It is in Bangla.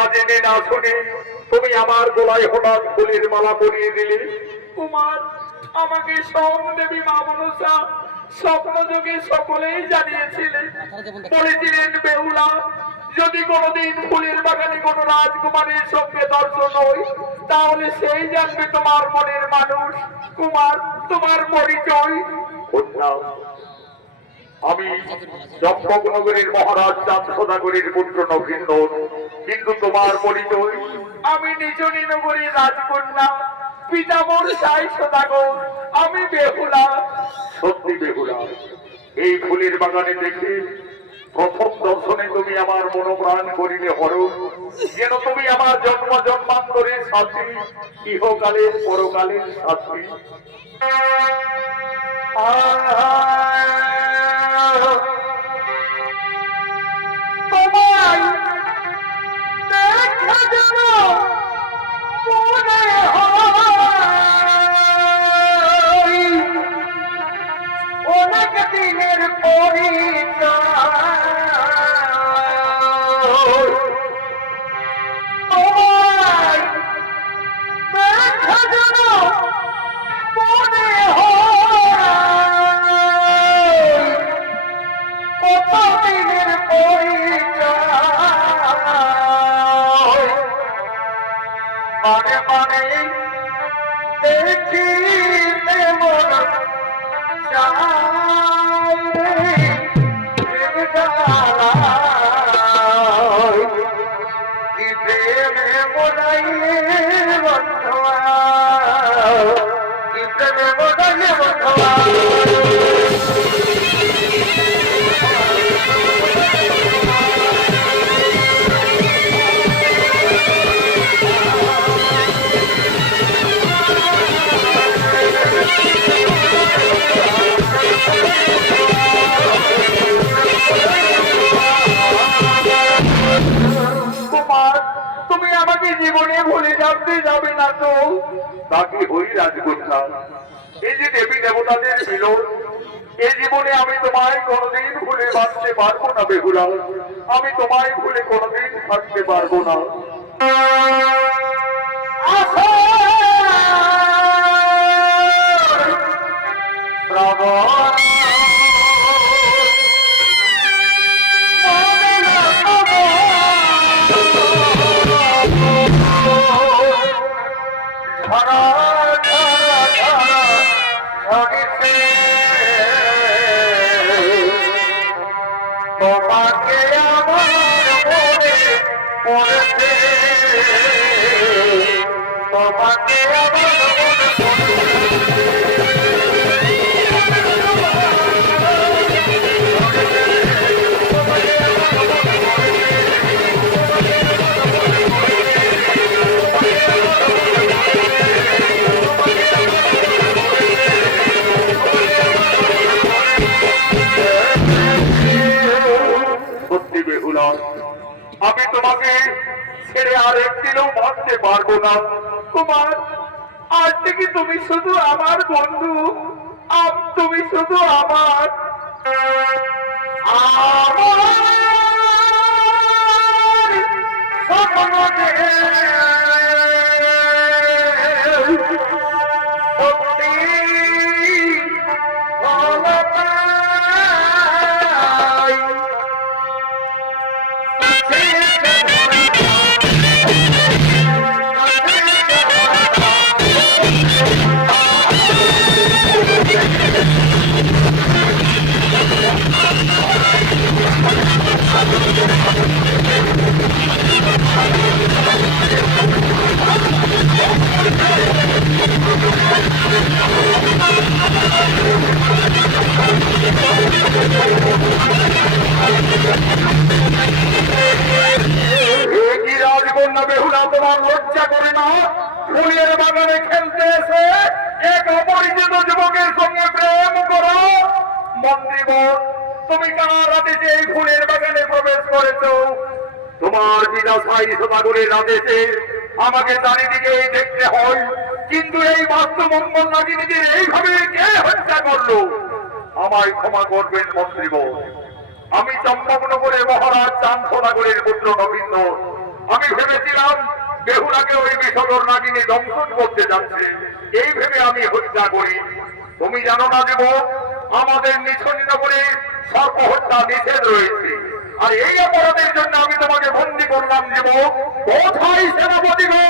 না জেনে না শুনে তুমি আমার গলায় হঠাৎ ফুলের মালা পরিয়ে দিলে। কুমার, আমাকে সোম দেবী মা মনসা স্বপ্নযোগে সকলেই জানিয়েছিলেন, বলেছিলেন বেহুলা যদি কোনোদিন ফুলের বাগানে কোনো রাজকুমারের সঙ্গে দর্শন হয় তাহলে সেই জানবে তোমার মনের মানুষ। কুমার, তোমার পরিচয়? আমি চম্পকনগরের মহারাজ চাঁদ সদাগরের পুত্র নগেন্দ্র, কিন্তু তোমার পরিচয়? আমি নিজনী নগরীর রাজকন্যা পিতামর সাই সদাগর, আমি বেহুলা। সত্যি বেহুলা, এই ফুলের বাগানে দেখে প্রথম দর্শনে তুমি আমার মনোপ্রাণ করিলে হরণ, যেন তুমি আমার জন্ম জন্মান্তরের সাথী, ইহকালের পরকালের সাথী। তোমায় দেখা যেন মনে হয় অনেক দিনের পরিচয়। তোমায় দেখা যেন মনে হয় কত দিনের পরিচয়। মানে মানে দেখিতে মন চায় রে জ্বালায়, কি প্রেমে মনাইলে বন্ধুয়া, কি প্রেমে মনাইলে বন্ধুয়া। কুমার, তুমি আমাকে জীবনে ভুলে যাবে যাবে না তো? বাকি হই রাজকন্যা, এই যে দেবী দেবতাদের মিলন, এই জীবনে আমি তোমায় কোনোদিন ভুলে বাঁচতে পারবো না বেহুলা, আমি তোমায় ভুলে কোনোদিন থাকতে পারবো না। শ্রাবণ তোমাকে আমার মনে পড়েছে, তোমাকে আমার মনে সত্যি বেহুলা, আমি তোমাকে ছেড়ে আর একদিনও বাঁচতে পারবো না। কুমার, আজ থেকে তুমি শুধু আমার বন্ধু, তুমি শুধু আমার স্বপ্ন দেখে সত্যি ভালো পাই। কি রাজকন্যা বেহুলা, তোমার লজ্জা করে না? ফুলের বাগানে খেলতে এসে এক অপরিচিত যুবকের সঙ্গে প্রেম করো? মন্ত্রীবর, তুমি কার আদেশে এই ফুলের বাগানে প্রবেশ করেছো? তোমার পিতা সাই সদাগরের আদেশে আমাকে চারিদিকে দেখতে হয়, কিন্তু এই বাস্তুমঙ্গল নাগিনীদের এইভাবে কে হত্যা করলো? আমায় ক্ষমা করবেন মন্ত্রীবর, আমি চম্পকনগরে মহারাজ চাঁদ সদাগরের পুত্র নবীন্দ্র, আমি ভেবেছিলাম বেহুলাকে ওই বিষধর নাগিনী দংশন করতে যাচ্ছে, এই ভেবে আমি হত্যা করি। তুমি জানো না দেব, আমাদের নিছনি নগরে সর্প হত্যা নিষেধ রয়েছে, আর এই অপরাধের জন্য আমি তোমাকে বন্দী করলাম দেব। কোথায় সেনাপতি গো?